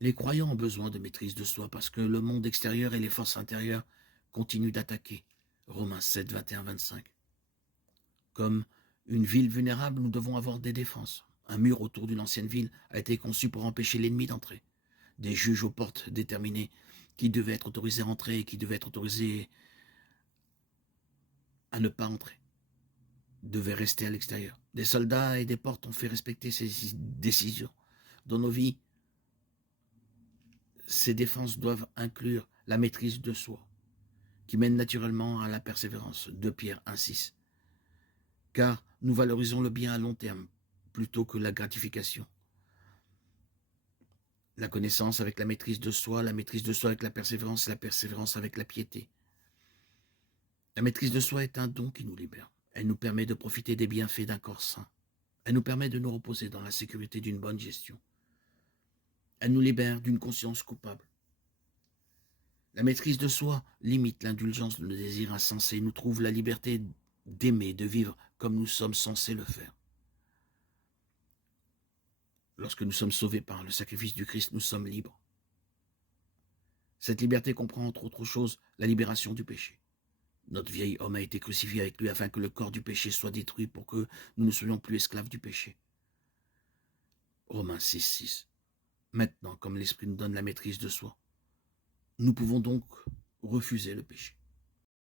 Les croyants ont besoin de maîtrise de soi parce que le monde extérieur et les forces intérieures continuent d'attaquer. Romains 7, 21, 25. Comme une ville vulnérable, nous devons avoir des défenses. Un mur autour d'une ancienne ville a été conçu pour empêcher l'ennemi d'entrer. Des juges aux portes déterminés qui devaient être autorisés à entrer et qui devaient être autorisés à ne pas entrer, devaient rester à l'extérieur. Des soldats et des portes ont fait respecter ces décisions. Dans nos vies, ces défenses doivent inclure la maîtrise de soi, qui mène naturellement à la persévérance. 2 Pierre 1,6. Car nous valorisons le bien à long terme plutôt que la gratification. La connaissance avec la maîtrise de soi avec la persévérance avec la piété. La maîtrise de soi est un don qui nous libère. Elle nous permet de profiter des bienfaits d'un corps sain. Elle nous permet de nous reposer dans la sécurité d'une bonne gestion. Elle nous libère d'une conscience coupable. La maîtrise de soi limite l'indulgence de nos désirs insensés, nous trouve la liberté d'aimer, de vivre comme nous sommes censés le faire. Lorsque nous sommes sauvés par le sacrifice du Christ, nous sommes libres. Cette liberté comprend entre autres choses la libération du péché. Notre vieil homme a été crucifié avec lui afin que le corps du péché soit détruit pour que nous ne soyons plus esclaves du péché. Romains 6, 6. Maintenant, comme l'Esprit nous donne la maîtrise de soi, nous pouvons donc refuser le péché.